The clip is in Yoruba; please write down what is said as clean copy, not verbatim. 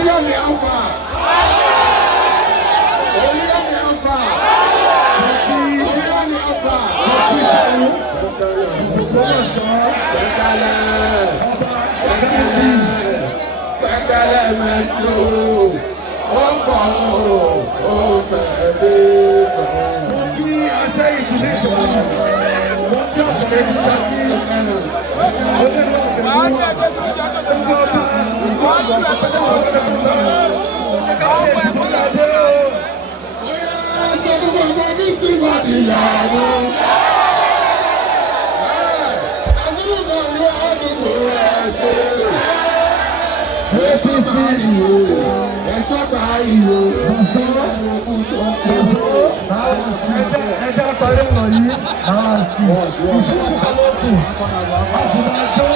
Olúyọ̀lé Alfa. Olúyọ̀lé Alfa. Olúyọ̀lé Alfa. Gbẹ̀gẹ̀lẹ̀ mẹ́sì o, ó pọ̀ ó fẹ́ dé. Mo kí aṣẹ́ ìtúlẹ̀ sọ̀rọ̀, mo kí ọ̀kọ̀rẹ́ ti ṣáàkì. Ẹjẹ́ àpàrẹ ọ̀nà yìí, àwọn àṣì, ìṣẹ́jú kalọ́kù, àṣìmájọ́.